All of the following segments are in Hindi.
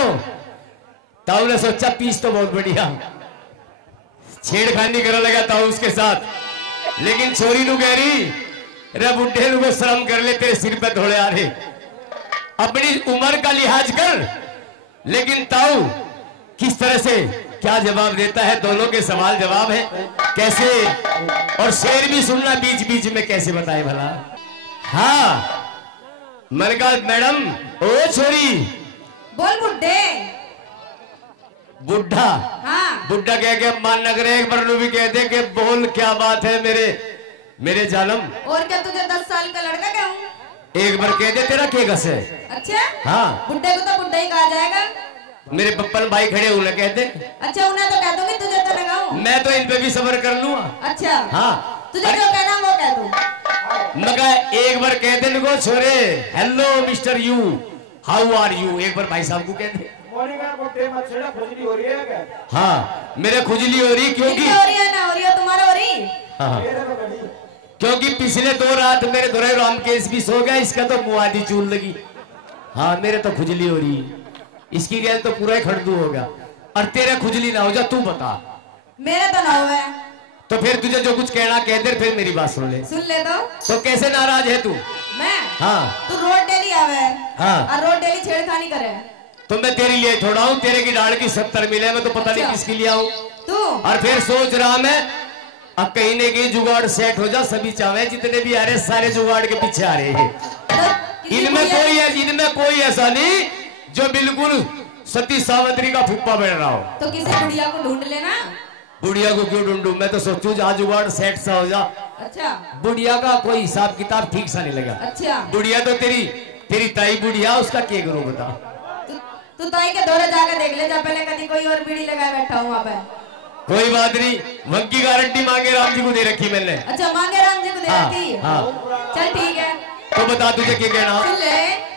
हो। ताऊ ने सोचा पीस तो बहुत बढ़िया, छेड़खानी करने लगा ताऊ उसके साथ, लेकिन छोरी नु कह रही रे बुढ़े नु को शर्म कर ले, तेरे सिर पे धोले आ रहे, अपनी उम्र का लिहाज कर। लेकिन ताऊ किस तरह से क्या जवाब देता है, दोनों के सवाल जवाब है कैसे, और शेर भी सुनना बीच बीच में कैसे बताए भला। हाँ मैंने कहा मैडम ओ छोरी बोल बुड्ढे। बुढ़ा हाँ बुढ़ा कह के मान नगर एक बार भी कह दे कि बोल क्या बात है मेरे जानम। और क्या तुझे 10 साल का लड़का कहूँ? एक बार कह दे तेरा क्या गस है। अच्छा हाँ बुड्ढे को तो बुड्ढा ही कहा जाएगा। मेरे पप्पन भाई खड़े उन्हें कहते। अच्छा उन्हें तो कह दूंगी, तुझे तो लगाऊं। मैं तो इन पे भी सब्र कर लूंगा। अच्छा हाँ तुझे जो कहना वो कह दूं। मगर एक बार कह दे को छोरे hello mister you how are you, एक बार भाई साहब को कह दे। खुजली हो रही है क्या? हाँ मेरे खुजली हो रही क्योंकि हो रही है ना हो रही है, तुम्हारा हो रही। हाँ क्योंकि पिछले 2 रात मेरे दोरे राम केस भी सो गया, इसका तो मुआदी चूल लगी। हाँ मेरे तो खुजली हो रही, इसकी गैल तो पूरा ही खड़दू होगा, और तेरे खुजली ना हो जा। तू बता। मेरे तो ना हुआ। तो फिर तुझे जो कुछ कहना कह दे, फिर मेरी बात सुन ले। सुन ले तो कैसे नाराज है तू? मैं? हाँ तू रोड डेली आवे। हाँ और रोड डेली छेड़खानी करे। तो मैं तेरे लिए थोड़ा हूँ, तेरे की डाल की 70 मिले, मैं तो पता नहीं किसके लिए आऊँ। तू और फिर सोच रहा मैं अब कहीं ने कहीं जुगाड़ सेट हो जा, सभी चाहे जितने भी आ रहे सारे जुगाड़ के पीछे आ रहे हैं। तो इनमें कोई ऐसा नहीं जो बिल्कुल सती सावित्री का फुप्पा बन रहा हो। तो किसी बुढ़िया को ढूंढ लेना। बुढ़िया को क्यों ढूंढूं? मैं तो सोचूं जहाँ जुगाड़ सेट सा हो जा। अच्छा बुढ़िया का कोई हिसाब किताब ठीक सा नहीं लगा। अच्छा बुढ़िया तो तेरी ताई बुढ़िया, उसका क्या करूं बता। तू ताई के दौरे जाकर देख ले, जब पहले कभी कोई और बीड़ी लगाए बैठा हूँ वहाँ पे। कोई बात नहीं, वंकी गारंटी मांगे राम जी को दे रखी मैंने। अच्छा मांगे राम जी को दे रखी। हाँ चल ठीक है। तो बता तुझे क्या कहना। सुन ले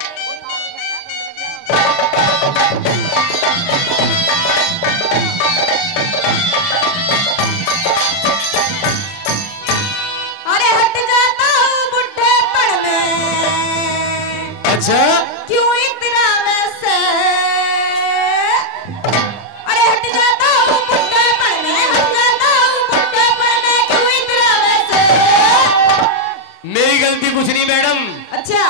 अच्छा क्यों इतना वैसे, अरे हट जाता हूँ बुड्ढे पर में, हट जाता हूँ बुड्ढे पर में, क्यों इतना वैसे। मेरी गलती कुछ नहीं मैडम। अच्छा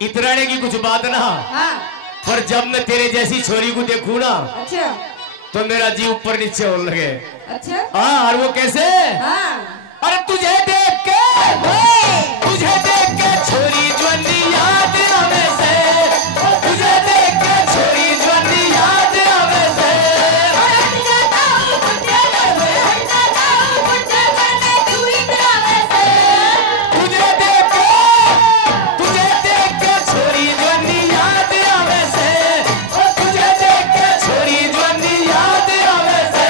इतराने की कुछ बात ना। हाँ पर जब मैं तेरे जैसी छोरी को देखूं ना, अच्छा तो मेरा जी ऊपर नीचे होने लगे। अच्छा हाँ और वो कैसे? हाँ अरे तुझे देख के छोरी जवानी याद आवे से, तुझे देख के छोरी जवानी याद आवे से। हट जाता हूँ बुड्ढे पर में, हट जाता हूँ बुड्ढे पर में, क्यों इतना वैसे। तुझे देख के छोरी जवानी याद आवे से, तुझे देख के छोरी जवानी याद आवे से।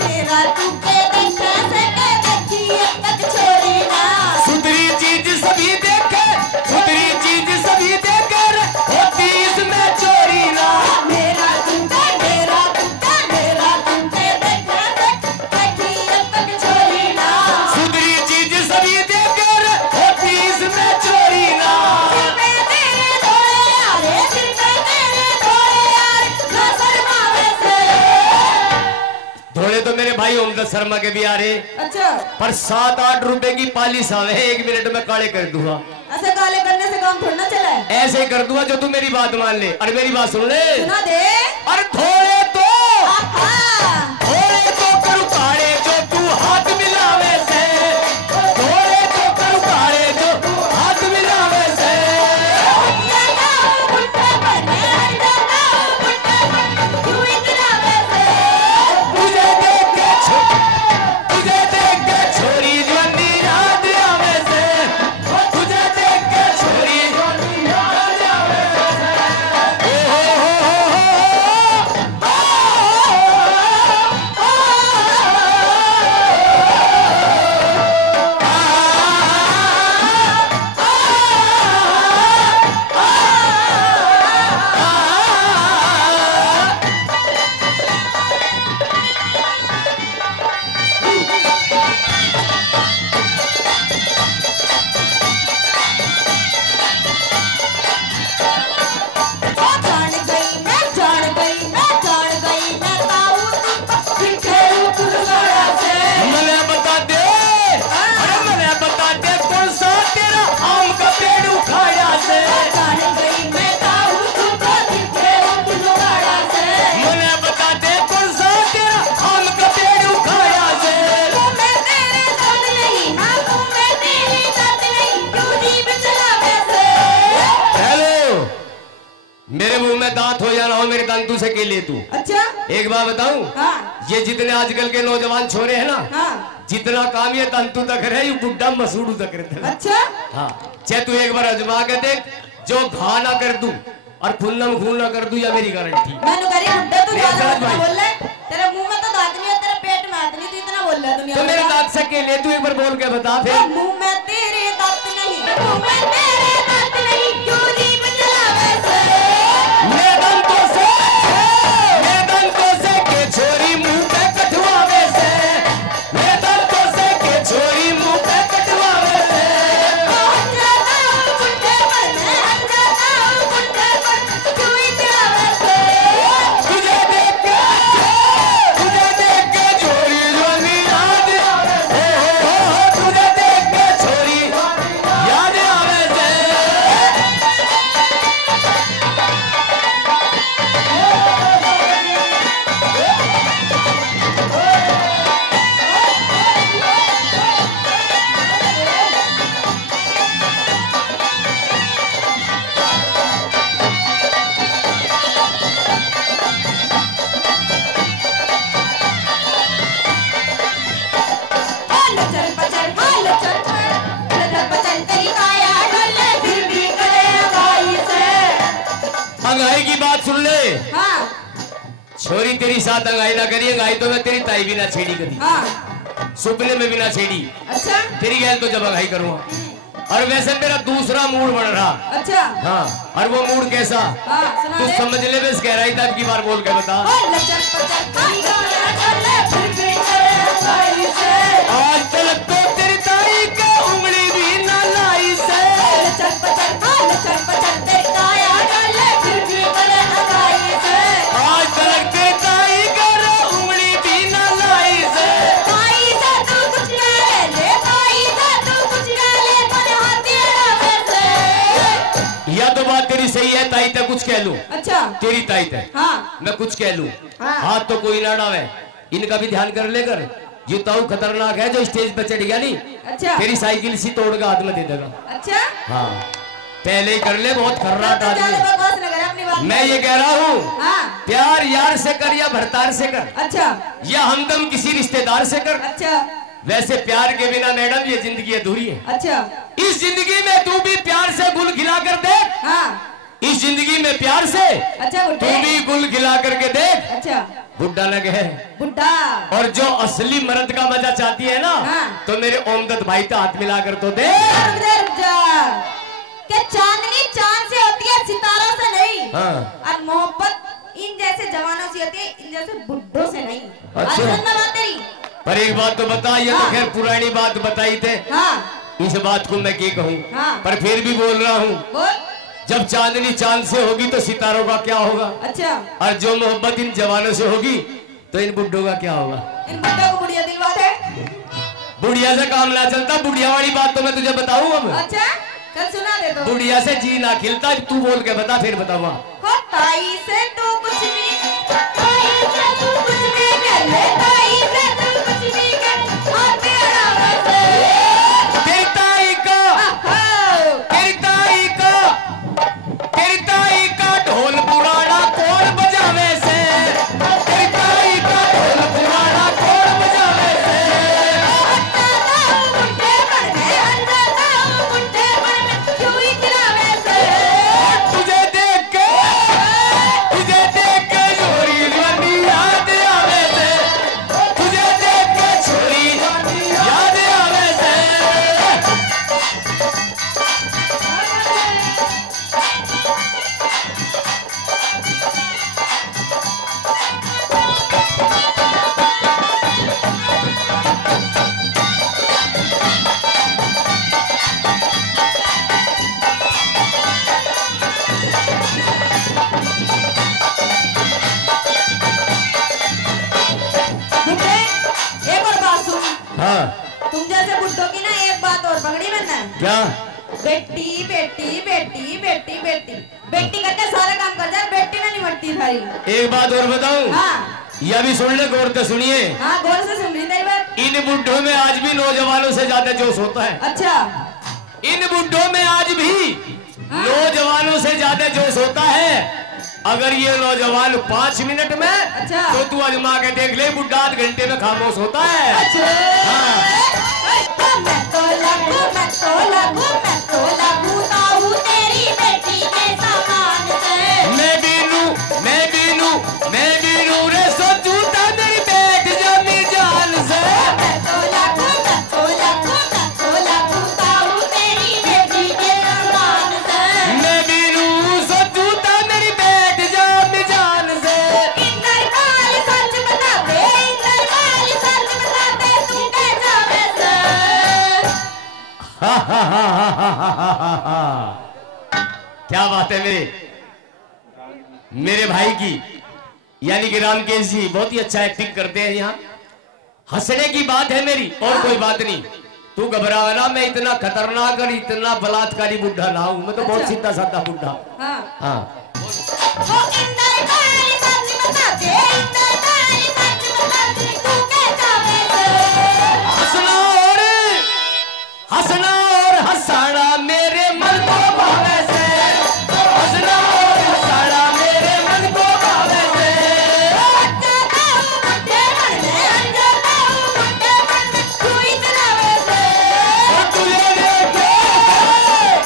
मेरा तू के देखा से के देखी अब तक छोरी ना। सुधरी चीज सभी देखे, सुधरी चीज सभी देखे, होती इसमें चोरी ना। मेरा तू के देखा से देखी अब तक छोरी ना। सुधरी चीज सभी देखे, होती इसमें चोरी ना। सिर पे तेरे धोले यारे, सिर पे तेरे धोले यार, ना शर्मावे से। थोड़े तो मेरे भाई ओमदत्त शर्मा के भी आ रहे, अच्छा पर 7-8 रुपए की पालिश आवे, 1 मिनट में काले कर दूंगा। ऐसे काले करने से काम थोड़ा ना चले। ऐसे कर दूंगा जो तू मेरी बात मान ले। अरे मेरी बात सुन ले। सुना दे। अरे थोड़े तो आहा करू काले जो तू हाथ मिलावे से, थोड़े तो करू काले जो तू हाथ मिलावे से। हट जाता हूँ बुड्ढे पर में, हट जाता हूँ बुड्ढे पर में, क्यों इतना वैसे। तुझे देख के छोरी जवानी याद आवे से, तुझे देख के छोरी जवानी याद आवे से। ओ हो बात हो या ना हो मेरे तंतु से के ले तू। अच्छा एक बात बताऊं, हाँ ये जितने आजकल के नौजवान छोरे हैं ना, हाँ जितना काम ये तंतु तक है ये बुड्ढा मसूड़ू तक रहता है। अच्छा हाँ चाहे तू एक बार आजमा के देख, जो घा ना कर दूं और फुल्लम खून ना कर दूं या मेरी गारंटी। मैंने करी बुड्ढा तू मेरे ज्यादा साथ भाई। बोल रहा है, तेरे मुंह में तो दांत नहीं है, तेरे पेट में हाथ नहीं, तू इतना बोल रहा है दुनिया तो में। मेरे दांत से के ले तू एक बार बोल के बता फिर। मुंह में तेरे दांत नहीं, मुंह में तेरे दांत नहीं, क्यों जीभ जलावे से? मैं दंतों से के छोरी मुंह पे कटवावे से, मैं दंतों से के छोरी मुंह पे कटवावे से। हट जाता हूँ बुड्ढे पर मैं, हट जाता हूँ बुड्ढे पर, क्यों इतरावे से? तुझे देख के छोरी जोनी याद आवे, हो तुझे देख के छोरी याद आवे से। हाल चल पचल तेरी काया डोले, फिर भी करे अगाई से। अंगाई की बात सुन ले, हाँ छोरी तेरी साथ अंगाई ना करी, अंगाई तो मैं तेरी ताई भी ना छेड़ी करी, हाँ सुपने में भी ना छेड़ी। अच्छा तेरी गैल तो जब अंगाई करूंगा। और वैसे मेरा दूसरा मूड बन रहा। अच्छा हाँ और वो मूड कैसा, हाँ सुना तू दे। समझ ले, बस कह रही था अब की बार बोल के बता। हाल चल पचल काया डोले, फिर भी करे अगाई से। आज तक तो तेरी ताई के उंगली भी ना लाई से। हाल चल पचल तेरी काया डोले, फिर भी करे अगाई से। आज तक तेरी ताई के उंगली भी ना लाई से। ताई से तू कुछ कह ले, ताई से तू कुछ कह ले, पर हाथ तेरा वैसे। या तो बात तेरी सही है, ताई तक कुछ कह लूं, अच्छा तेरी ताई तक हाँ मैं कुछ कह लूं, हाँ। हाथ तो कोई ना डावे। इनका भी ध्यान कर लेकर, ये ताऊ खतरनाक है जो स्टेज पे चढ़ गया नहीं, अच्छा तेरी साइकिल सी तोड़ के हाथ में दे देगा। अच्छा हाँ पहले ही कर ले, बहुत खर्राट तो ज्यादा आदमी। बकवास न कर अपनी बात मैं ये कह रहा हूँ, हाँ प्यार यार से कर या भरतार से कर, अच्छा या हमदम किसी रिश्तेदार से कर। अच्छा वैसे प्यार के बिना मैडम ये जिंदगी अधूरी है। अच्छा इस जिंदगी में तू भी प्यार से गुल खिला कर देख, हाँ इस जिंदगी में प्यार से अच्छा तू बुड्ढे भी गुल खिला करके देख। अच्छा बुड्ढा लगे है। बुड्ढा और जो असली मर्द का मजा चाहती है ना, हाँ। तो मेरे ओमदत भाई तो हाथ मिला कर तो दे। रुक जा क्या चांदनी चांद से होती है, सितारों से नहीं। हाँ। और मोहब्बत इन जैसे जवानों से होती है, इन जैसे बुड्ढों से नहीं। अच्छा। आज सुनना बात तेरी। पर एक बात तो बता, ये हाँ। तो खैर पुरानी बात बताई थे, हाँ इस बात को मैं क्या कहूँ, हाँ। पर फिर भी बोल रहा हूँ, बोल जब चांदनी चांद से होगी तो सितारों का क्या होगा, अच्छा और जो मोहब्बत इन जवानों से होगी तो इन बुड्ढों का क्या होगा। इन बुड्ढों को बुढ़िया दिलवा दे। बुढ़िया से काम ना चलता, बुढ़िया वाली बात तो मैं तुझे बताऊं अब। अच्छा चल सुना दे तो। बुढ़िया से जी ना खिलता, तू बोल के बता फिर बताऊंगा। हो ताई से तू कुछ भी, ताई से तू कुछ भी कर ले, ताई से तू कुछ भी कर, और तेरा वैसे। तेरी ताई का, आहो। तेरी ताई का, तेरी ताई का ढोल पुराना कौन बजावे से, तेरी ताई का ढोल पुराना कौन बजावे से। हट जाता हूँ बुड्ढे पर मैं, हट जाता हूँ बुड्ढे पर मैं, क्यों इतना वैसे। तुझे देख के छोरी जवानी याद आवे से, तुझे देख के छोरी याद आवे से। बुड्ढे एक और बात सुन, हाँ तुम जैसे बुड्ढों की ना एक बात और पकड़ी मैंने। क्या, बेटी बेटी बेटी बेटी बेटी बेटी करके सारा काम कर जाए, बेटी ना निमटती सारी। एक बात और बताऊं, हाँ यह भी सुन ले, गौर से सुनिए। हाँ गौर से सुन रही तेरी बात। इन बुड्ढों में आज भी नौजवानों से ज्यादा जोश होता है। अच्छा इन बुड्ढों में आज भी हाँ। नौजवानों से ज्यादा जोश होता है। अगर ये नौजवान 5 मिनट में अच्छा। तो तू आजमा के देख ले, बुढ़ा 8 घंटे में खामोश होता है। मैं तो लगू ताऊ तेरी बेटी के समान से। मैं बीनू रे सोचूता मेरी बेट जानी जान से। मैं तो लगू ताऊ तेरी बेटी के समान से। मैं बीनू सोचूता मेरी बेट जानी जान से। इंदर काल सच बता दे तू के जावे से। क्या बात है मेरे भाई की, यानी कि रामकेश जी बहुत ही अच्छा एक्टिंग करते हैं। यहाँ हंसने की बात है मेरी, और कोई बात नहीं। तू घबरावा ना, मैं इतना खतरनाक और इतना बलात्कारी बुढ़ा ना हूं, मैं तो बहुत सीधा साधा बुढ़ा। हाँ ओ इंदर काल सच बता दे तू के जावे से। हंसना और हंसाना मेरे मन को भावे से। हंसना और हंसाना मेरे मन को भावे से।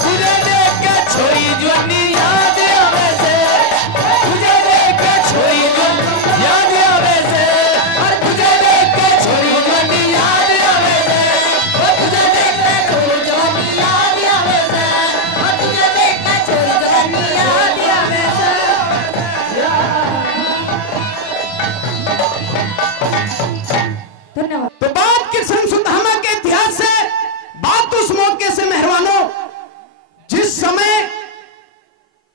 तुझे देख के छोरी जवानी याद आवे से। तुझे देख के छोरी जवानी याद आवे से। और तुझे देख के छोरी जवानी याद आवे से। ओ तुझे देख के छोरी जवानी याद आवे से। ओ तुझे देख के छोरी जवानी याद आवे से। धन्यवाद। तो बात कृष्ण सुदामा के इतिहास से, बात उस मौके से मेहरबानों जिस समय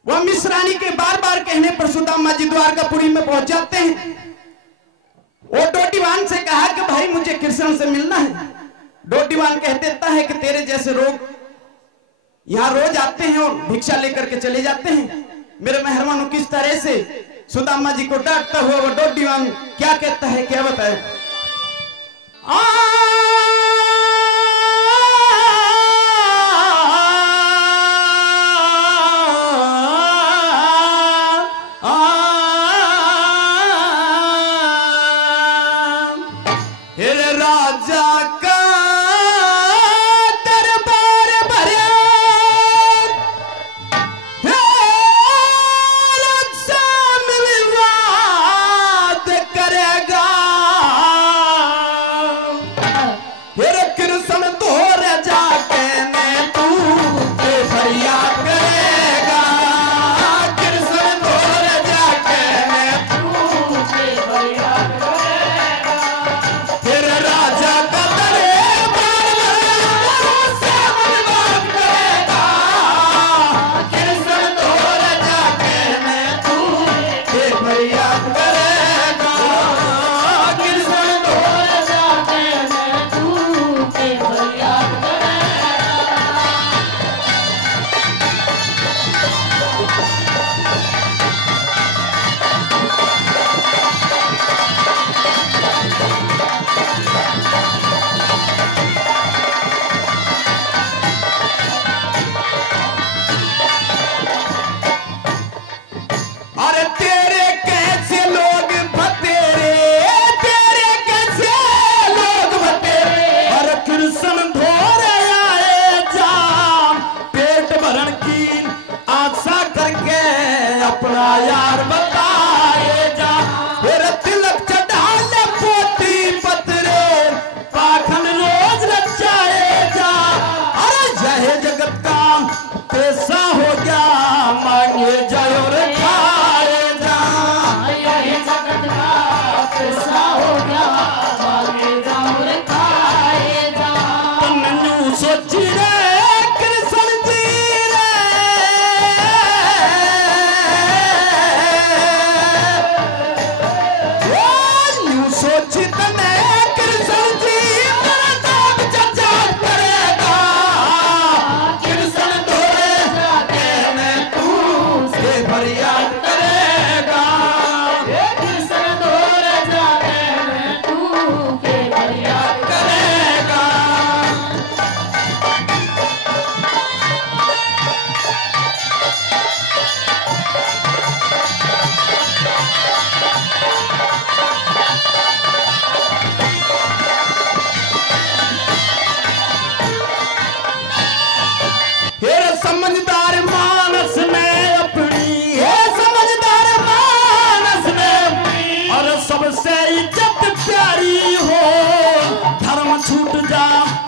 वह मिश्रानी के बार बार कहने पर सुदामा जी द्वारकापुरी में पहुंच जाते हैं। वो डोटीवान से कहा कि भाई मुझे कृष्ण से मिलना है। डोटीवान कह देता है कि तेरे जैसे लोग यहाँ रोज आते हैं और भिक्षा लेकर के चले जाते हैं। मेरे मेहरबानों किस तरह से सुदामा जी को डांटता हुआ वो डोटीवान क्या कहता है, क्या बताए। राजा का दरबार भरे विवाद करेगा।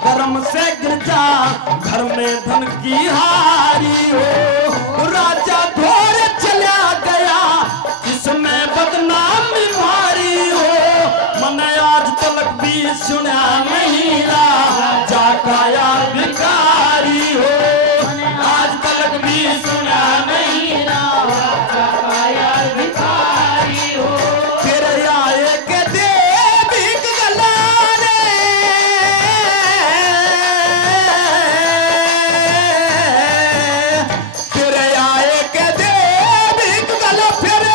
कर्म से गिर जा घर में धन की हारी हो। राजा धोरे चला गया इसमें बदनामी मारी हो। मैंने आज तलक भी सुना नहीं राजा का यार भिखारी हो। आज तलक भी सुना नहीं राजा का यार भिखारी हो। तेरे आए के देवी गलाने तेरे आए के देवी गला फिर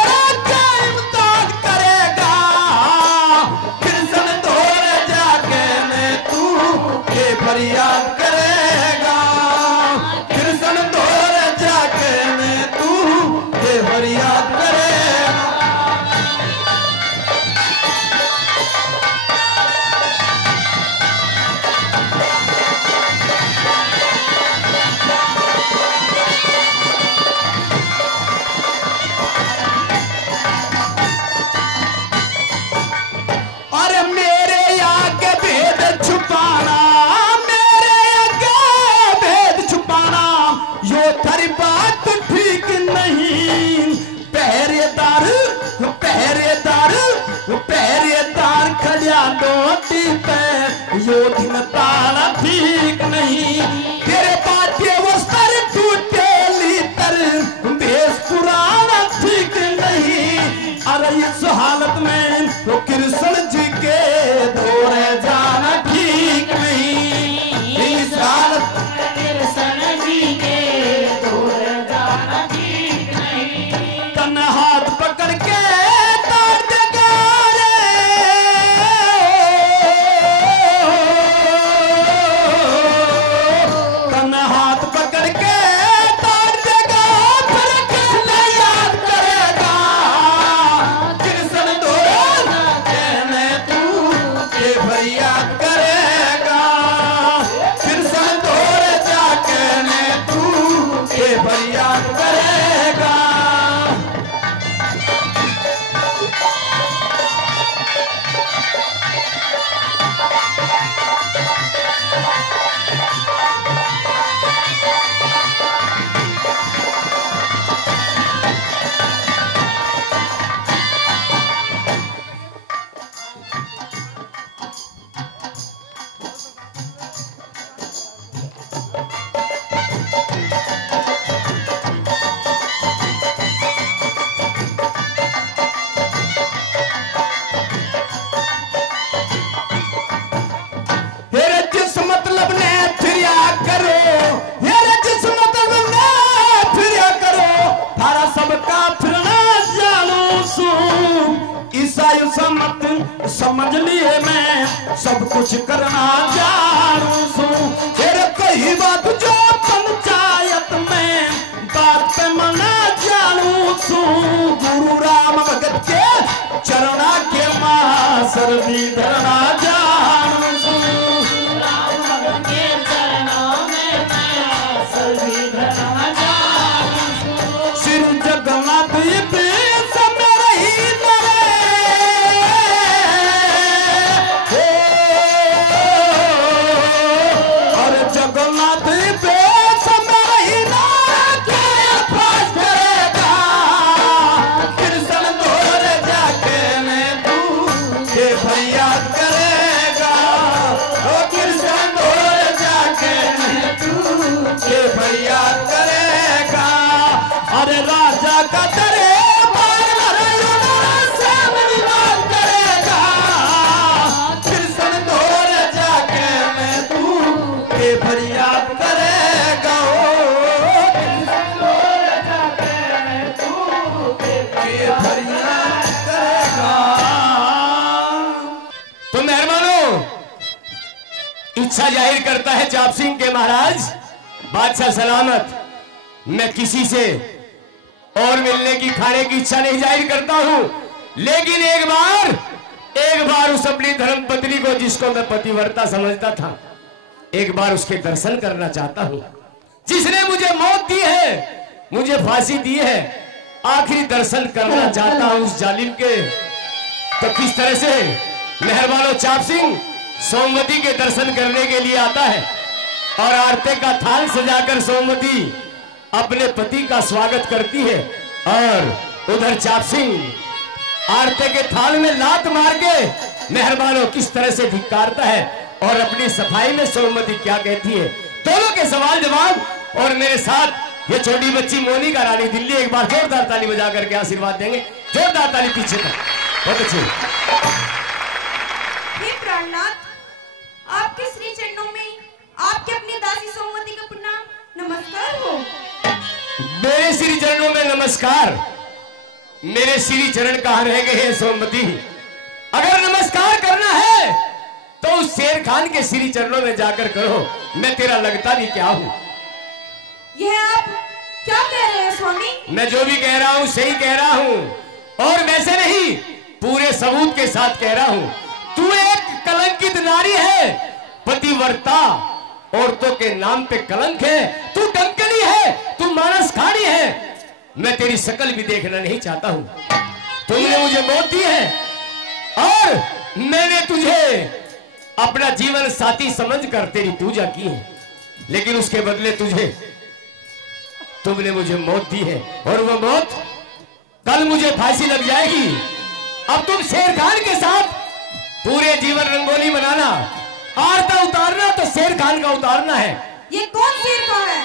इम्तान करेगा। कृष्ण धोरे जाके मैं तू के फरियाद करेगा। कृष्ण धोरे जाके मैं तू के फरियाद करेगा। अरे मेरे आगे भेद छुपाना, मेरे आगे भेद छुपाना, यो थारी बात ठीक नहीं। पहरेदार पहरेदार पहरेदार खड़ा नोटी पे, यो दिन ताला ठीक नहीं। तेरे पाटे वस्त्र टूटे लीतर, भेष पुराना ठीक नहीं। अरे इस हालत में तो कृष्ण जी के धोरे जाना ठीक नहीं। इस हालत कृष्ण जी के धोरे जाना ठीक नहीं। तन हाथ पकड़ के तार देगा रे, तन हाथ पकड़ के तार देगा, फिर कृष्ण याद करेगा। कृष्ण धोरे कहने तू के फरियाद करेगा। कृष्ण धोरे जाके मैं तू के फरियाद करेगा। हेरे जिस मतलब ने फिरिया करो, हेरे जिस मतलब ने फिरिया करो, थारा सबका फिरना जानू सू। ईसाई समत समझ लिए मैं सब कुछ करना जानू सू। हेरे कही बात जो पंचायत में बात पे मना जानू सू। गुरु राम भगत के चरणा के मासर भी धरना जानू सू। श्री जगन्नाथ ये समय रही और जगन्नाथ पे समय रही ना क्या पास करेगा। कृष्ण धोरे जाके मैं तू के फरियाद करेगा। ओ कृष्ण धोरे जाके मैं तू के फरियाद करेगा। अरे राजा का दरे करेगा। कृष्ण धोरे जाके मैं तू के फरियाद करेगा। कृष्ण धोरे जाके मैं तू के फरियाद करेगा। तो मेहरबानों, इच्छा जाहिर करता है चाप सिंह के महाराज बादशाह सलामत। मैं किसी से और मिलने की खाने की इच्छा नहीं जाहिर करता हूं, लेकिन एक बार उस अपनी धर्म पत्नी को, जिसको मैं पतिव्रता समझता था, एक बार उसके दर्शन करना चाहता हूं। जिसने मुझे मौत दी है, मुझे फांसी दी है, आखिरी दर्शन करना चाहता हूं उस जालिम के। तो किस तरह से मेहरबानो चाप सिंह सोमवती के दर्शन करने के लिए आता है और आरती का थाल सजाकर सोमवती अपने पति का स्वागत करती है। और उधर चाप सिंह आरती के थाल में लात मार के मेहरबानों किस तरह से धिक्कारता है और अपनी सफाई में सोमवती क्या कहती है। दोनों के सवाल जवाब और मेरे साथ ये छोटी बच्ची मोनिका रानी दिल्ली एक बार जोरदार ताली बजा करके आशीर्वाद देंगे। जोरदार ताली पीछे तक, बहुत अच्छी। हे प्राणनाथ, आपके श्री चरणों में आपके अपनी दासी सोमवती का प्रणाम नमस्कार हो। मेरे श्री चरणों में नमस्कार। मेरे श्री चरण कहां रह गए हैं सोमवती? अगर नमस्कार करना है तो उस शेर खान के श्री चरणों में जाकर करो। मैं तेरा लगता भी क्या हूं? यह आप क्या कह रहे हैं स्वामी? मैं जो भी कह रहा हूं सही कह रहा हूं और वैसे नहीं, पूरे सबूत के साथ कह रहा हूं। तू एक कलंकित नारी है, पतिव्रता औरतों के नाम पे कलंक है। तू डंकनी है, तू मानस खानी है। मैं तेरी शक्ल भी देखना नहीं चाहता हूं। तुमने मुझे मौत दी है और मैंने तुझे अपना जीवन साथी समझकर तेरी पूजा की है, लेकिन उसके बदले तुमने मुझे मौत दी है और वो मौत कल मुझे फांसी लग जाएगी। अब तुम शेर खान के साथ पूरे जीवन रंगोली बनाना, आरता उतारना तो शेर खान का उतारना है। ये कौन शेर खान है?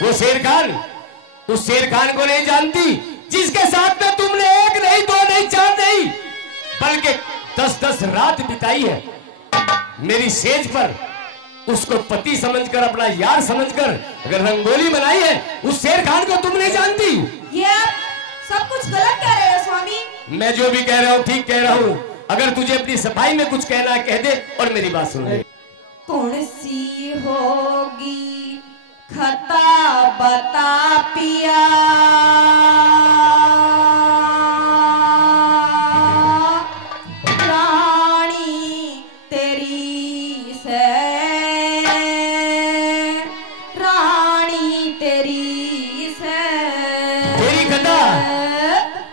वो शेर खान, उस शेर खान को नहीं जानती जिसके साथ में तुमने एक नहीं, दो नहीं, चार नहीं, बल्कि 10-10 रात बिताई है मेरी सेज पर। उसको पति समझकर, अपना यार समझकर अगर रंगोली बनाई है, उस शेर खान को तुम नहीं जानती। ये आप सब कुछ गलत कह रहे हैं स्वामी। मैं जो भी कह रहा हूँ ठीक कह रहा हूँ। अगर तुझे अपनी सफाई में कुछ कहना है कह दे और मेरी बात सुन ले। कौन सी होगी खता बता पिया, रानी तेरी से, रानी तेरी से। तेरी खता,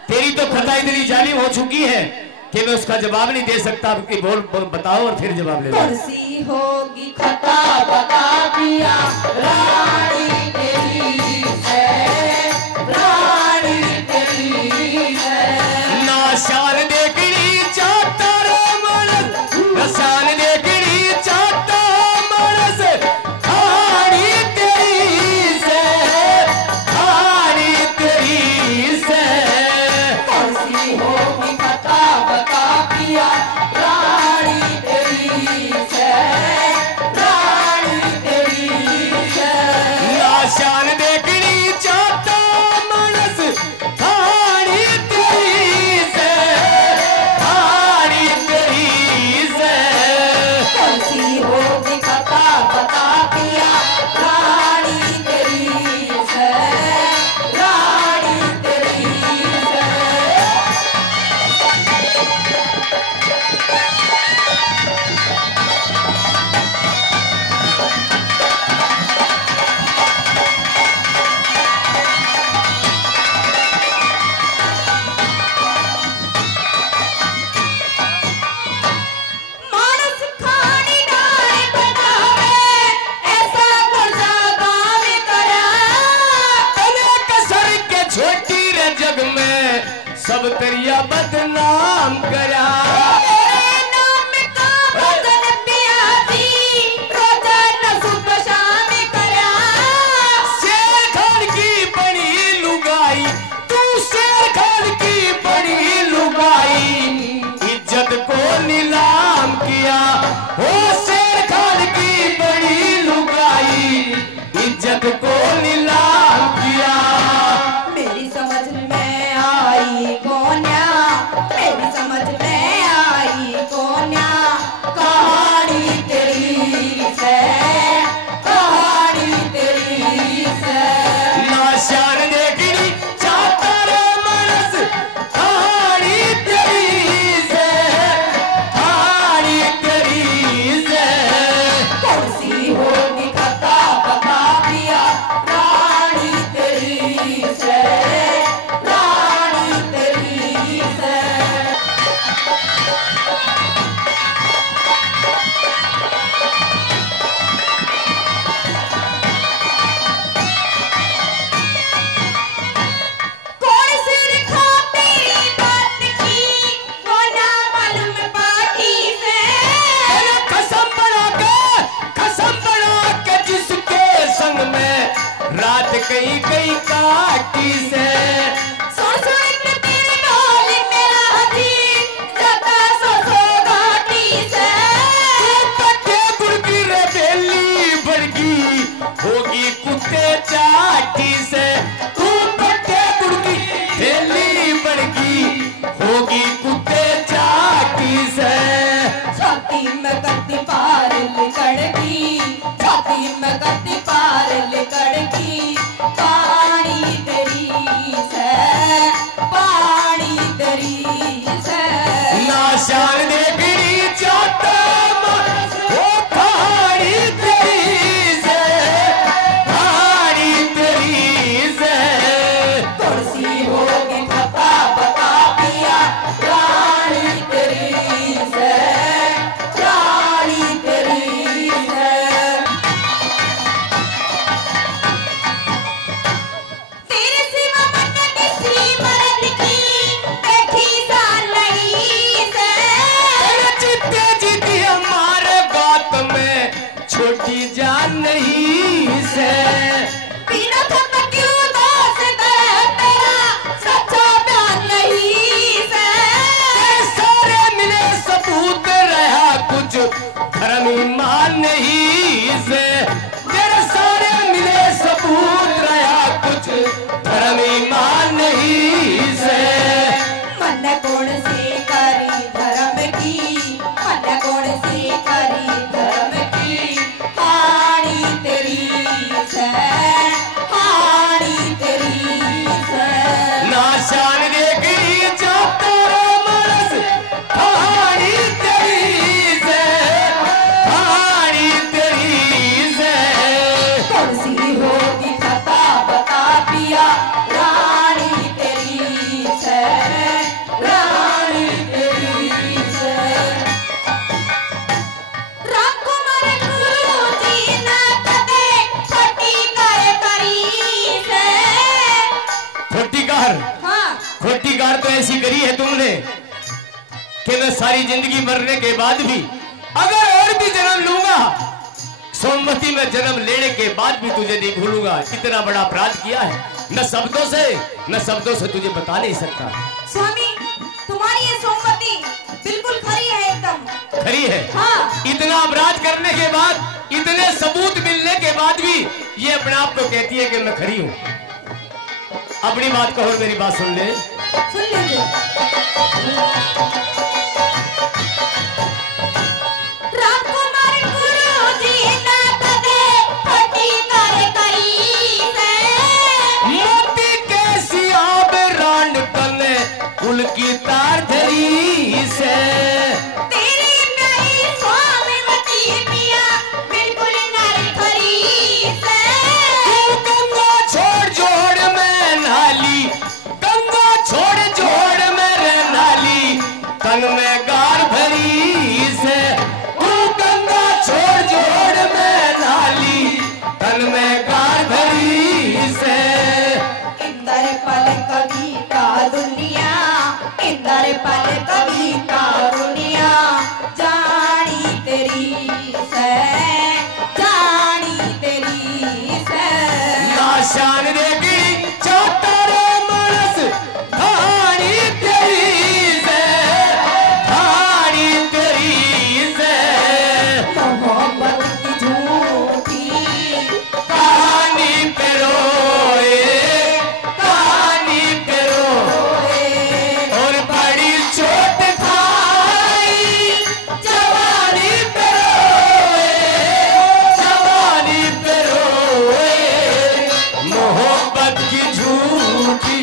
तेरी तो खता इतनी जालिम हो चुकी है कि मैं उसका जवाब नहीं दे सकता। बोल बताओ और फिर जवाब ले लो। कौन सी होगी खता बता पिया, रानी तेरी से, रानी तेरी से। नाशान देखनी चाहता रे मनस, नाशान देखनी चाहता मनस, हारी तेरी से, हारी तेरी से। कौन सी होगी खता बता पिया, रानी तेरी से, रानी तेरी से। नाशान देखनी चाहता मनस, हारी तेरी से, हारी तेरी से। कौन सी होगी खता बता पिया, रानी तेरी से, रानी तेरी से। मानस खानी डाले बनावे, ऐसा गुस्सा काम करा। तने कसर के छोटी रे जग में सब तेरिया बदनाम करा। तेरे नाम का भजन प्यासी, रोजाना सुबह शाम करा। शेर खान की बड़ी लुगाई, तू शेर खान की बड़ी लुगाई, इज्जत को नीलाम किया। ओ शेर खान की बड़ी लुगाई, इज्जत को नीलाम किया। मेरी समझ में आई कोन्या, मेरी समझ में आई कोन्या। कहानी तेरी से, कहानी तेरी से। नाशान देखनी चाहता रे मनस, कहानी तेरी से, कहानी तेरी से। कौन सी होगी खता बता पिया, कहीं कहीं काटी से सुन सुन के तेरे बोल मेरा जी जाता सो घाटी से पट्टे गुड़की रेबेली बढ़गी होगी कुत्ते चाटी से तू पट्टे गुड़की रेली बढ़गी होगी कुत्ते चाटी से छाती में करती पार लिकड़की छाती में करती पार लिकड़की पानी तेरी से पानी तेरी से नाशान देखनी चाहता वो पानी तेरी से पानी तेरी से तुलसी होगी खता बता पिया रानी तेरी से रानी तेरी से तेरे सिवा मन किसी मर्द की बैठी जान नहीं से जीते जीती हमारे बात में छोटी जान नहीं से बिना थक क्यों दोस्त है तेरा सच्चा प्यार नहीं से सारे मिले सबूत रहा कुछ धर्म ईमान नहीं से तेरे सारे मिले सबूत रहा कुछ धर्म ईमान नहीं से मन कौन से करी धर्म की मन कौन से करी धर्म की हानी तेरी से हानी तेरी से नाशान देखनी चाहता मनस कहानी तेरी से कहानी तेरी से कौन सी होगी खता बता पिया रानी तेरी से रानी तेरी से रामकुमार गुरु जी न कदे छोटी कर करी से खोटीकार हाँ खोटीकार तो ऐसी करी है तुमने कि मैं सारी जिंदगी मरने के बाद भी अगर और भी जन्म लूंगा सोमवती में जन्म लेने के बाद भी तुझे नहीं भूलूंगा। इतना बड़ा अपराध किया है न शब्दों से तुझे बता नहीं सकता। स्वामी तुम्हारी ये सोमवती बिल्कुल खरी है एकदम खरी है हाँ इतना अपराध करने के बाद इतने सबूत मिलने के बाद भी ये अपने आप को कहती है कि मैं खरी हूं। अपनी बात कहो और मेरी बात सुन ले। सुन लीजिए रामकुमार गुरु जी न कदे छोटी कर करी से मोती के सियाब रांड तले कुल की तार धरी से तेरी प्यारी स्वामीवती पिया बिल्कुल नर खरी से गंगा छोड़ जोड़ में नाली गंगा छोड़ जोड़ में रे नाली तन में गार भरी से तू गंगा छोड़ जोड़ में नाली तन में गार भरी से इंदर पल कभी का दुनिया इंदर पल कभी का दुनिया जानी तेरी से जानी तेरी से नाशान देगी चाहता मनस कहानी तेरी से कहानी तेरी से मोहब्बत की झूठी कहानी पे रोए कहानी पे रोए और बड़ी चोट खाई जवानी पे रोए जवानी पे रोए मोहब्बत की झूठी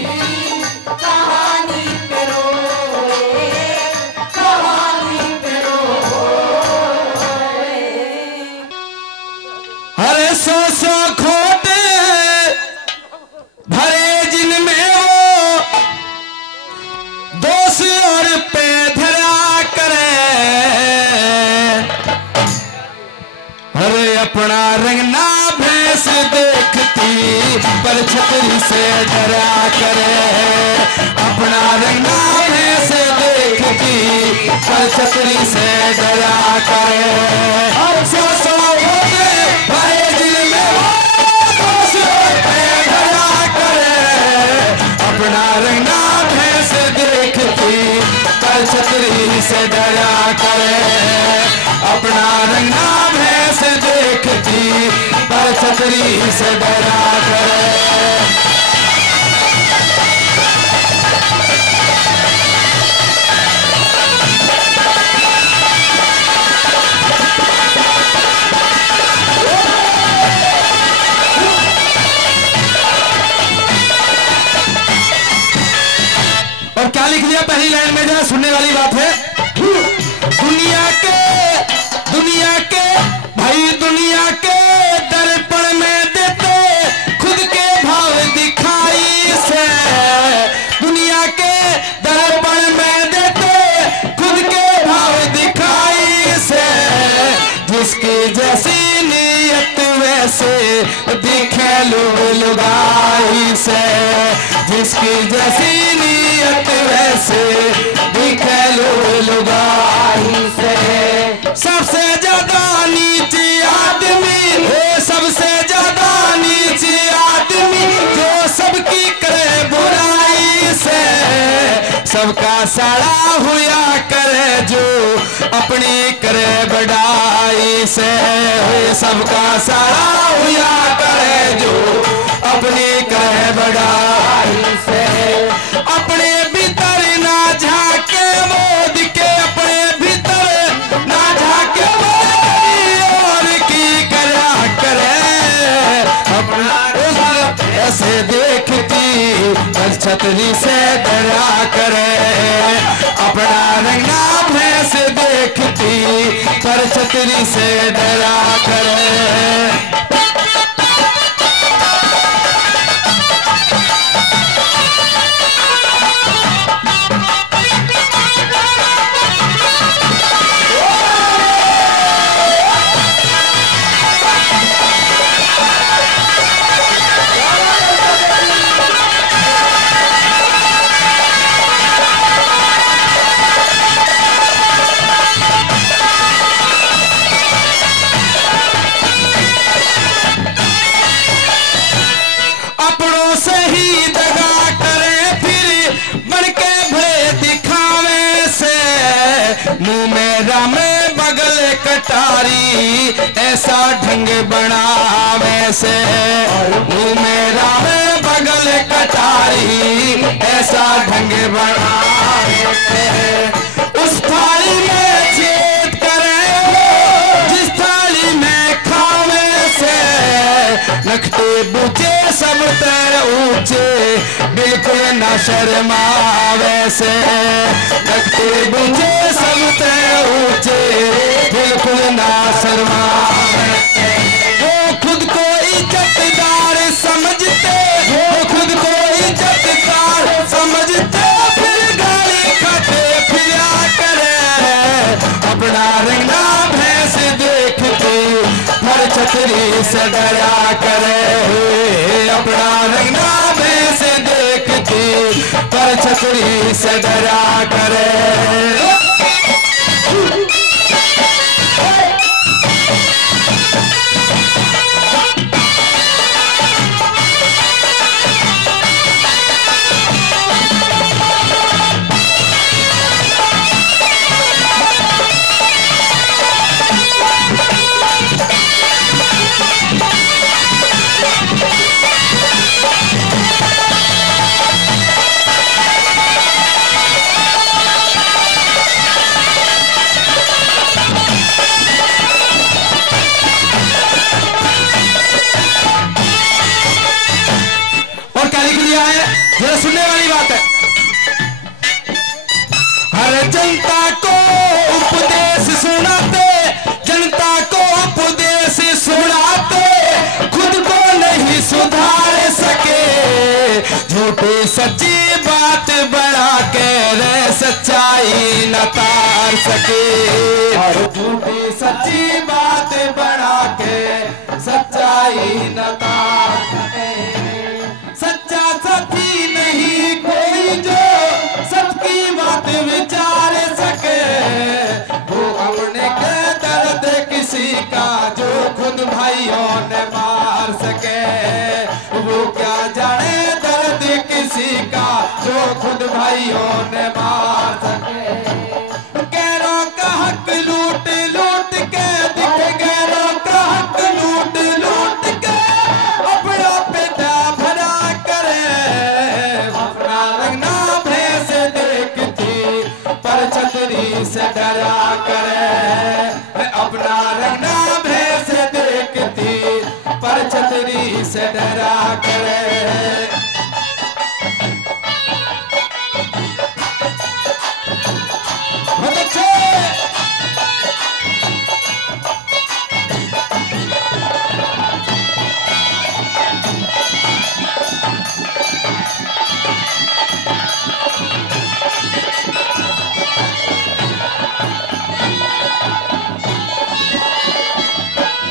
कहानी पे रोए कहानी पे रोए हर सो खोटे भरे जिनमें वो दोष और पे धरा करे अरे अपना रंगना भैंस देखती पर छतरी से डरा करे अपना रंगना भैंस देखती पर छतरी से डरा करे हर सो भरे दिल में वो दोष और पे धरा छतरी से डरा करे। और क्या लिख दिया पहली लाइन में, जरा सुनने वाली बात है। दुनिया के भाई दुनिया के दर्पण में देते खुद के भाव दिखाई से। दुनिया के दर्पण में देते खुद के भाव दिखाई से। जिसकी जैसी नीयत वैसे दिखे लुगाई से। जिसकी जैसी नीयत वैसे दिखे लुगाई से। सबसे ज्यादा नीचे आदमी है, सबसे ज्यादा नीचे आदमी जो सबकी करे बुराई से। सबका सड़ा हुआ करे जो अपनी करे बड़ाई से। सबका सड़ा हुआ करे जो अपनी करे बड़ाई से। अपने भीतर ना झाके वो दिखे, अपने भीतर ना झाके वो और की करा करे। अपना ऐसे देखती पर छतरी से डरा करे। अपना रंगना भैंस देखती पर छतरी से डरा करे। मुंह में रामे बगल कटारी ऐसा ढंग बनावे से। मुंह में रामे बगल कटारी ऐसा ढंग बनावे से। उस थाली में छेद करे जिस थाली में खावे से। नखते बूझे सब तेरे ऊंचे बिल्कुल न शर्मावे से। नखते बूझे सब तेरे ऊंचे बिल्कुल न शर्मावे। वो खुद को इज्जतदार समझते, वो खुद को इज्जतदार समझते फिर गाली खाते फिरा करे। अपना रंगना भैंस देखते पर छतरी से डरा करे। अपना रंगना भैंस देखते पर छतरी से डरा करे। जरा सुनने वाली बात है। हर जनता को उपदेश सुनाते, जनता को उपदेश सुनाते खुद को नहीं सुधार सके। झूठी सच्ची बात बढ़ा के रे सच्चाई न तार सके। और झूठी सच्ची बात बढ़ा के सच्चाई न तार सके। सच्चा साथी नहीं कोई जो सबकी बात विचार सके। वो अपने के दर्द किसी का जो खुद भाइयों ने मार सके। वो क्या जाने दर्द किसी का जो खुद भाइयों ने मार सके। गैरों का हक लूट लूट के दिख, गैरों का हक लूट लूट के पर छतरी से डरा करे। बहुत अच्छे।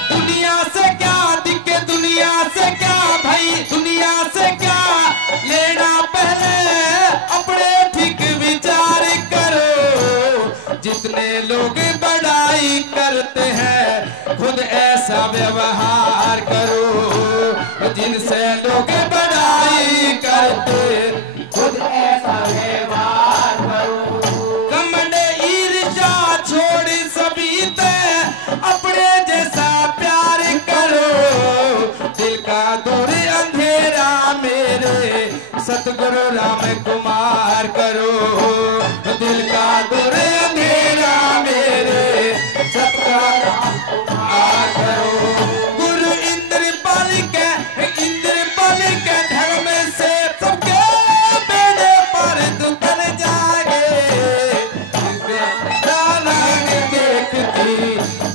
दुनिया से क्या दिखे, दुनिया से क्या भाई, दुनिया से क्या लेना, पहले अपने ठीक विचार करो। जितने लोग बड़ाई करते हैं खुद ऐसा व्यवहार करो। जिनसे लोग बड़ाई करते खुद ऐसा व्यवहार करो। कमंड ईर्ष्या छोड़ सभी ते अपने जैसा प्यार करो। दिल का दूर अंधेरा मेरे सतगुरु राम कुमार करो। दिल का दूर अंधेरा मेरे सतगुरु राम कुमार करो। गुरु इंद्रपाल के धर्म से सबके बेड़े पर दुखन जागे। देखती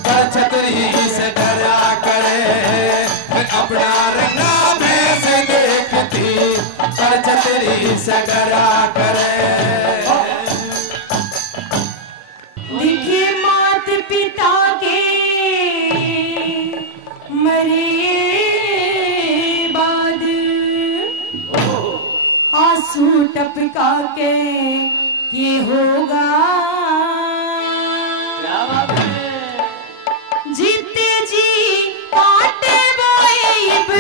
पर छतरी से डरा करे। अपना रंगा भैंस देखती पर छतरी से डरा करे। दिखे मात पिता के मरे बाद आंसू टपका के होगा। जीते जी काटे वाइब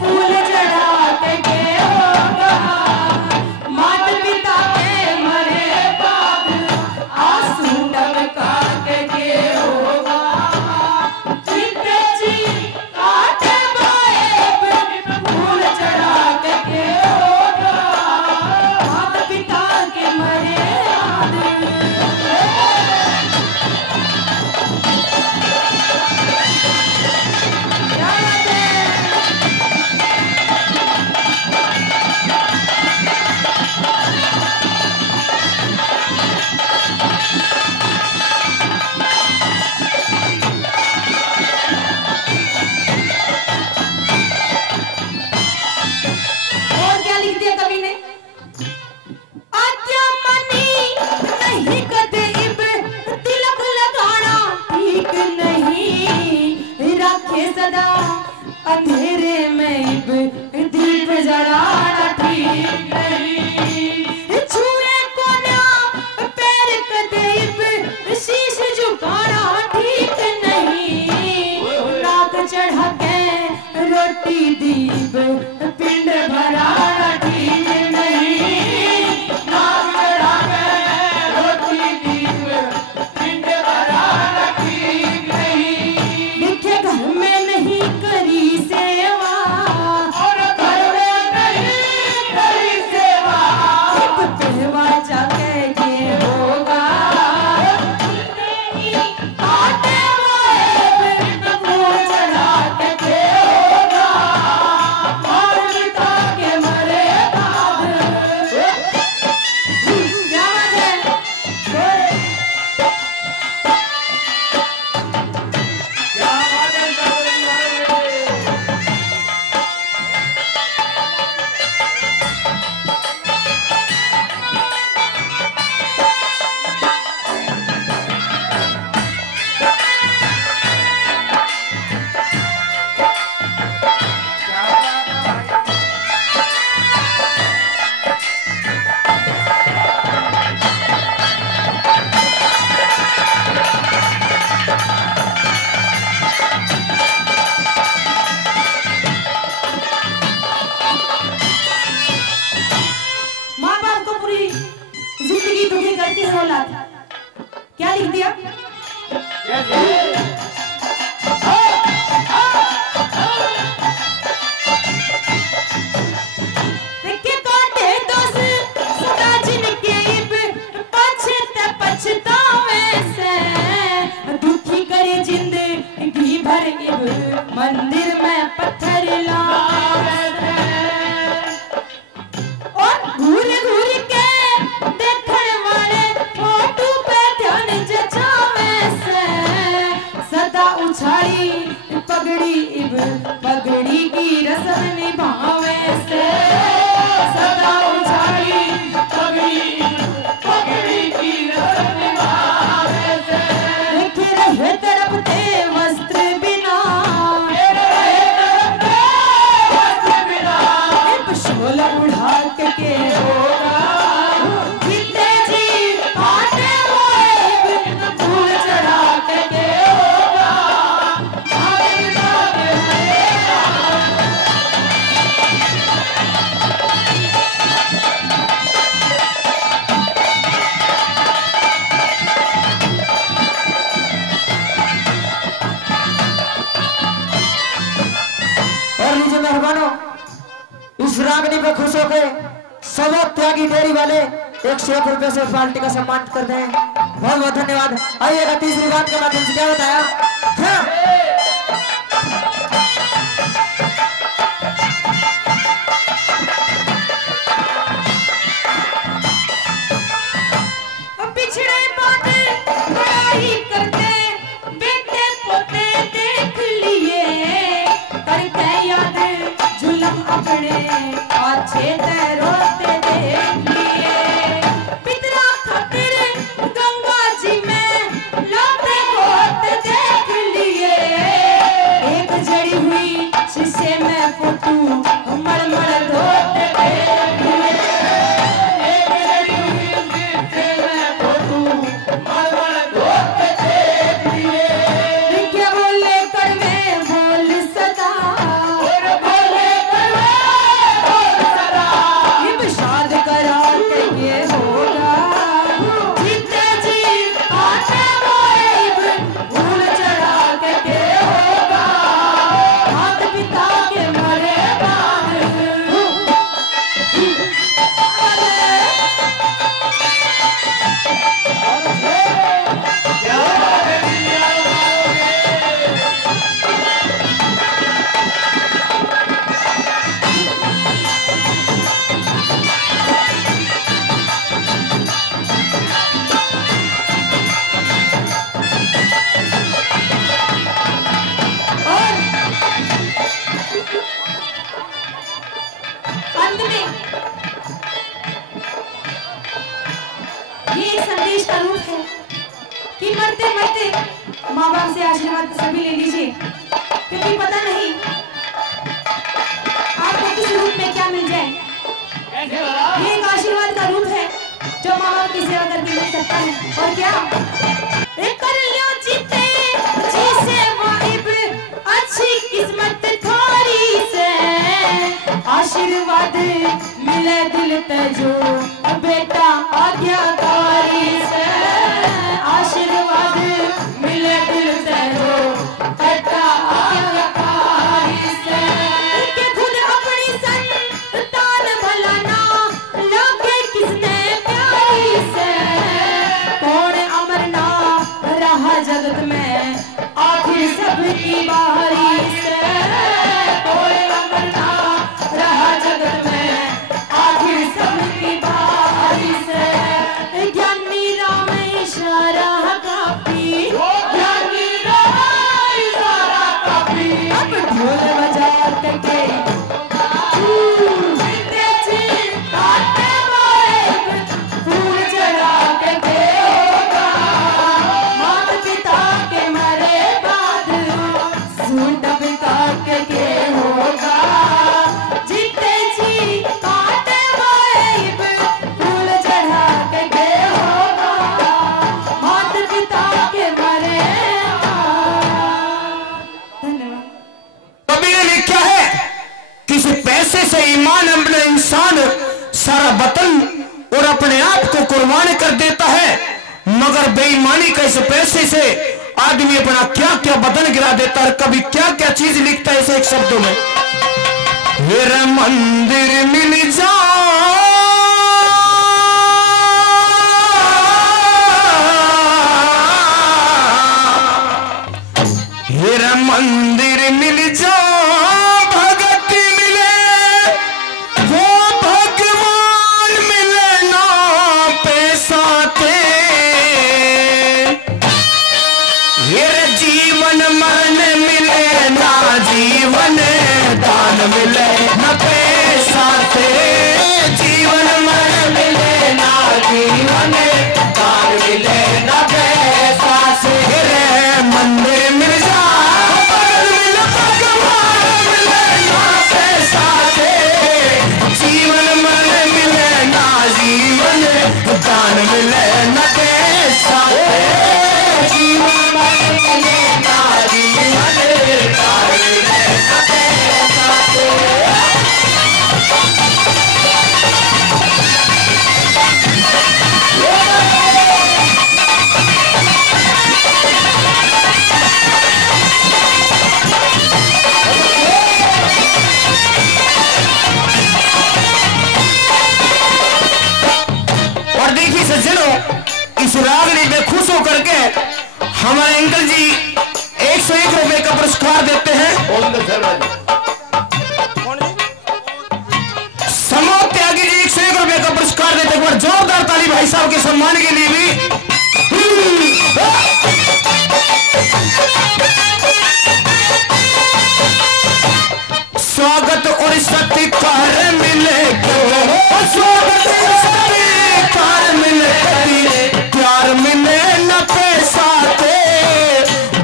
फूल चढ़ा के होगा। मात पिता के मरे बाद आंसू टपका के होगा। जीते जी काटे वाइब फूल चढ़ा के होगा। माता पिता के मरे और क्या लिख दिया कवि ने? आद्या मनी नहीं कदे इब तिलक लगाना ठीक नहीं। रखे सदा अंधेरे में इब दीप जलाना ठीक नहीं। छुए को ना पैर कदे इब शीश झुकाना ठीक नहीं। नाक चढ़ा के रोटी दीप पिंड भराना ठीक नहीं। नाक चढ़ा के रोटी दीप पिंड भराना ठीक नहीं। देखे घर में नहीं करी सेवा और घर में नहीं करी सेवा। कहवा जाके ये होगा। आटे वाइब फूल चढ़ा के होगा। माता पिता के मरे बाद क्या बात है? माँ बाप को पूरी जिंदगी दुखी करती है औलाद। क्या लिख दिया? के काटे दोस सदा जिनके इब पछतावे से। दुखी करे जिंदगी भर इब मंदिर में गरीब पगड़ी की रस्म निभावे से सदा उछाली पगड़ी की रस्म निभावे से देखे रहे तड़पते वस्त्र बिना शोला उड़ा के होगा जीते जी काटे हुए फूल चढ़ा के होगा और लीजिए मेहरबानों, इस रागनी पे खुश होकर सवा त्यागी डेयरी वाले 101 रुपए से पार्टी का सम्मान करते हैं। बहुत बहुत धन्यवाद। आइएगा तीसरी बात के माध्यम से क्या बताया हाँ। पिछड़े बातें बड़ाई करते बेटे पोते देख लिए करके याद जुल्म अपने अच्छे रोते देख लिए पितरा खातिर गंगा जी में लाते गोते देख लिए एक जड़ी हुई शीशे में फोटो मड़मड़ धोते देख लिए एक जड़ी हुई शीशे में फोटो मड़मड़ धोते देख लिए क्या बोले कड़वे बोल सदा और बोले कड़वे बोल सदा ये शाद करा के ये होगा जीते जी आते मोए भूल चढ़ा के होगा हाथ पिता के मरे बाद और अंत में ये एक संदेश का रूप है कि मरते मरते माँ बाप से आशीर्वाद सभी ले लीजिए, क्योंकि पता नहीं आपको किस रूप में क्या मिल जाए। ये एक आशीर्वाद का रूप है जो माँ बाप की सेवा करके मिल सकता है। और क्या कर लो जीते जी से वाइब अच्छी किस्मत थोड़ी से आशीर्वाद मिले दिल तजो बेटा आज्ञाकारी से आशीर्वाद मिले दिल तजो बेटा आज्ञाकारी से कि खुद अपनी संतान भला ना लागे किसने प्यारी से कौन अमर ना रहा जगत में आखिर सबकी बारी से कौन अमर ना रहा जगत में आखिर सबकी बारी से ज्ञानी राम इशारा काफी ज्ञानी राम इशारा काफी अब ढोल बजा के फूल चढ़ा के होगा माता पिता के मरे बाद सूट बिका के होगा जीते जी काटे वाइब फूल चढ़ा के होगा माता पिता के मरे धन्यवाद। कबीर ने लिखा है किसी पैसे से ईमान अपना इंसान सारा वतन और अपने आप को कुर्बान कर देता है, मगर बेईमानी का इस पैसे से आदमी अपना क्या क्या बदन गिरा देता है। कभी क्या क्या चीज लिखता है इसे एक शब्दों में, मेरा मंदिर मिल जा मेरा मंदिर मिल जा भगत मिले वो भगवान मिले ना पैसा ते जीवन मरण मिले ना जीवन दान मिले न पैसा से, जीवन मरण मिले ना जीवन, दान मिले न पैसा से। रे मंदिर मिल जा मिले भगवान मिले ना पैसा से, जीवन मरण मिले ना जीवन, दान मिले न पैसा से, जीवन मरण मिले ना जीवन, दान मिले न पैसा से। और देखिए सज्जनों, इस रागनी में खुश होकर के हमारे अंकल जी 101 रुपए का पुरस्कार देते हैं। समूह त्यागी जी 101 रुपए का पुरस्कार देते हैं। जोरदार ताली भाई साहब के सम्मान के लिए भी। स्वागत और सत्कार मिले, स्वागत और सत्कार मिले, प्यार मिले न पैसा दे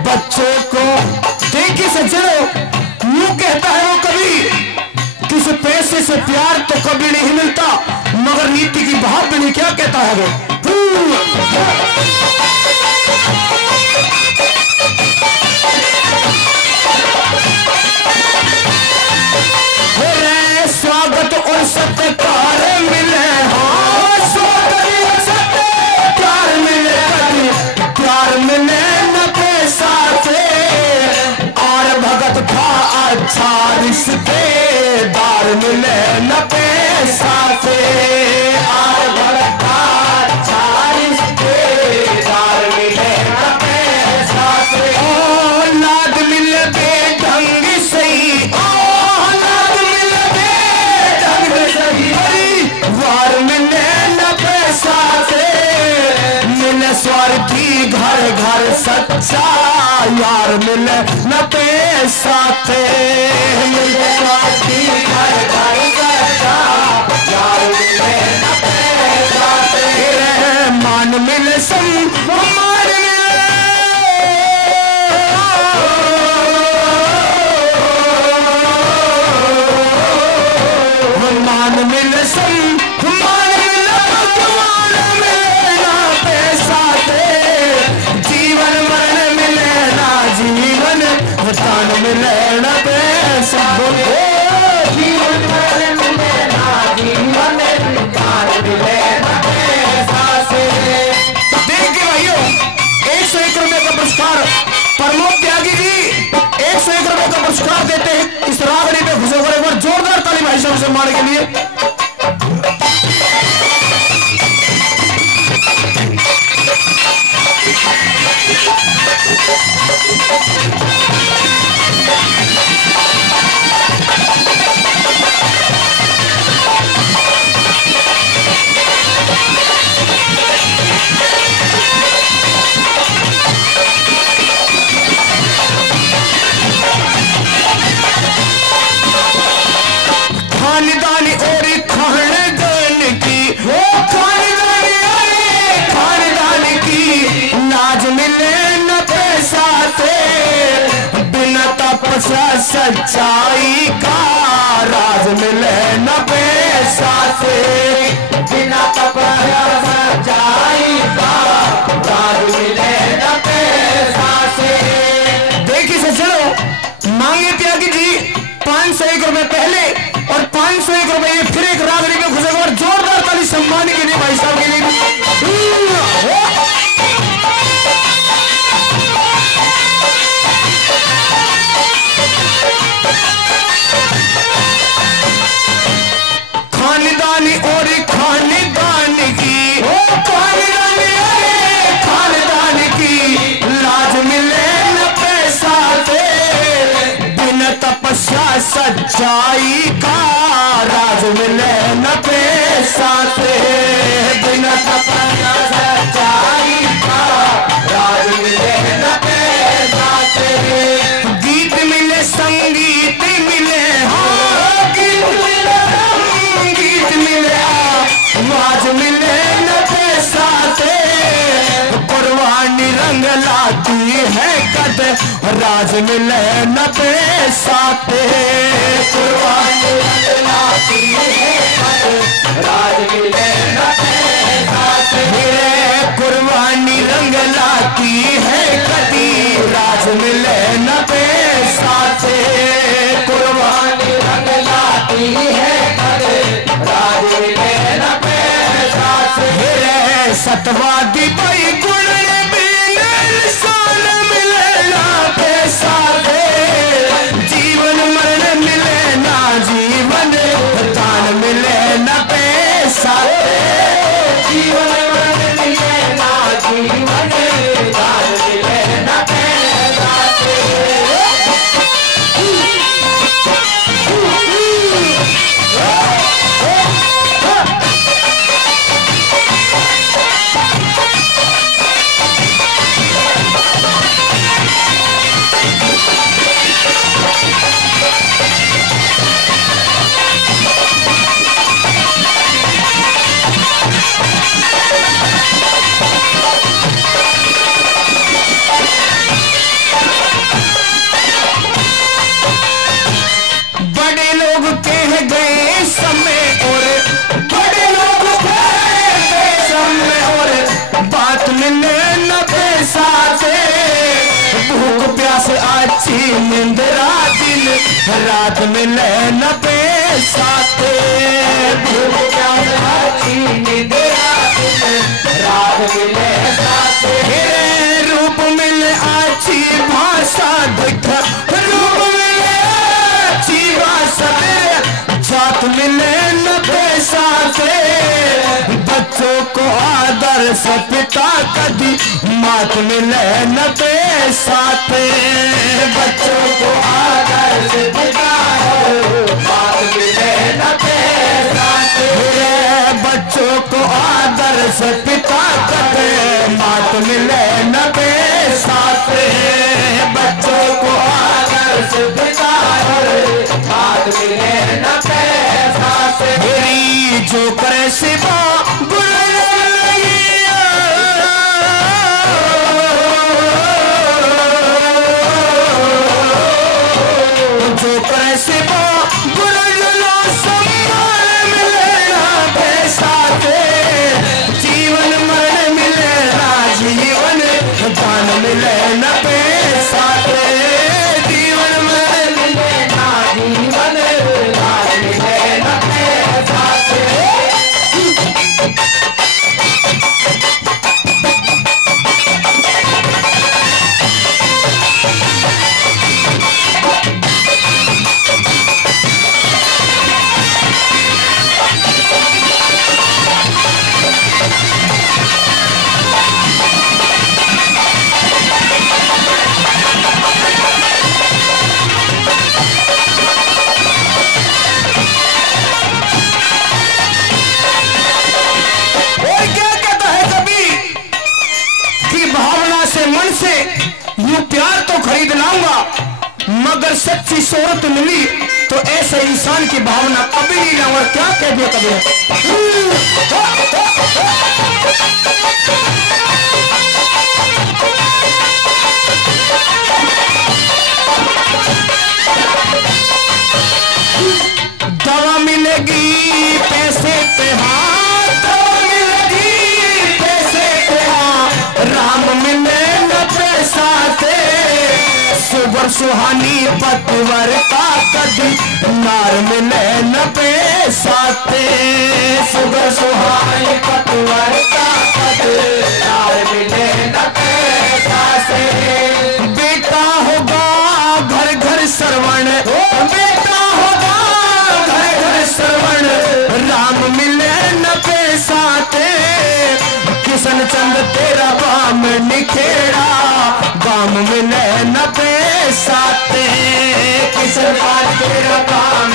बच्चों को। देखिए सज्जनों, यूं कहता है वो कभी, किसी पैसे से प्यार तो कभी नहीं मिलता, मगर नीति की भाव भी नहीं। क्या कहता है वो? स्वागत और सत्कार मिले, हाँ स्वागत और सत्कार मिले, प्यार मिले न पैसा से, और भगत का अच्छा रिश्तेदार मिले न पैसा से, और भगत का अच्छा रिश्तेदार मिले न पैसा से। औलाद मिले बेढंग सही, वार मिले न पैसा से, मिले स्वार्थी घर घर सच्चा यार मिले न पैसा से, मिले स्वार्थी घर घर सच्चा यार मिले न पैसा से। मान मिले सम्मान मिले, मान मिले सम्मान मिले, भगवान मिले ना पैसा दे, जीवन मरण मिले ना जीवन, दान मिले न पैसा दे, जीवन मरण मिले ना जीवन, दान मिले न पैसा से। देखिए भाइयों, 101 रुपए का पुरस्कार प्रमोद त्यागी जी 101 रुपए का पुरस्कार देते हैं। इस रागनी पे खुश होकर एक बार जोरदार ताली भाई साहब से मारने के लिए। खानदानी और खानदान की, ओ खानदानी और खानदान की, नाज मिले न पैसा से, बिना तपस्या सच्चाई का राज मिले न पैसा से, बिना तपस्या सच्चाई का राज मिले न पैसा से। देखिए सज्जनों, मांगे त्यागी जी 501 रुपए पहले और 501 रुपए ये फिर एक रागनी में घुसे और जोरदार ताली सम्मान के लिए भाई साहब के लिए। खानदानी और खानदान की, ओ खानदानी और खानदान की, लाज मिले न पैसा दे, बिना तपस्या सच्चाई का राज मिले न पैसा से, बिना तपस्या सच्चाई का राज मिले न पैसा से। गीत मिले संगीत मिले, हाँ रंग लाती है कद राज मिले न पैसाते कुर्बानी रंग लाती है कद राज मिले न पैसाते कुर्बानी रंग लाती है कदी राज मिले न पैसाते कुर्बानी रंग लाती है कद राज मिले न पैसाते सतवादी भाई गुण साल मिले ना पैसा दे जीवन मरण मिले ना जीवन दान मिले ना पैसा दे जीवन मरण मिले ना जीवन दान मिले ना पैसा निंदरा दिन रात मिले न पैसाते निंदरा दिन रात मिले रूप मिले अच्छी भाषा दिख रूप मिले अच्छी भाषा जात मिले न पैसाते बच्चों को आदर से पिता कदी मात मिले न पैसाते बच्चों को आदर से पिता मात मिले न पैसाते बच्चों को आदर से पिता कदे मात मिले न पैसाते बच्चों को आदर से पिता मात मिले न पैसाते जो करे सिवा मगर सच्ची शोहरत मिली तो ऐसे इंसान की भावना कभी नहीं लाऊंगा। क्या कह दिया कभी दवा मिलेगी पैसे पे हाँ दवा मिलेगी पैसे पे हाँ राम मिले न पैसा थे सुबर सुहानी पतवर का कदी नार मिले न पैसा थे सुबर सुहानी पतवर का कदी नार मिले न पैसा से बेटा होगा घर घर श्रवण बेटा होगा घर घर श्रवण राम मिले न पैसा थे किशन चंद तेरा बाम निखेड़ा बाम मिले न पैसा ते किशन तेरा बाम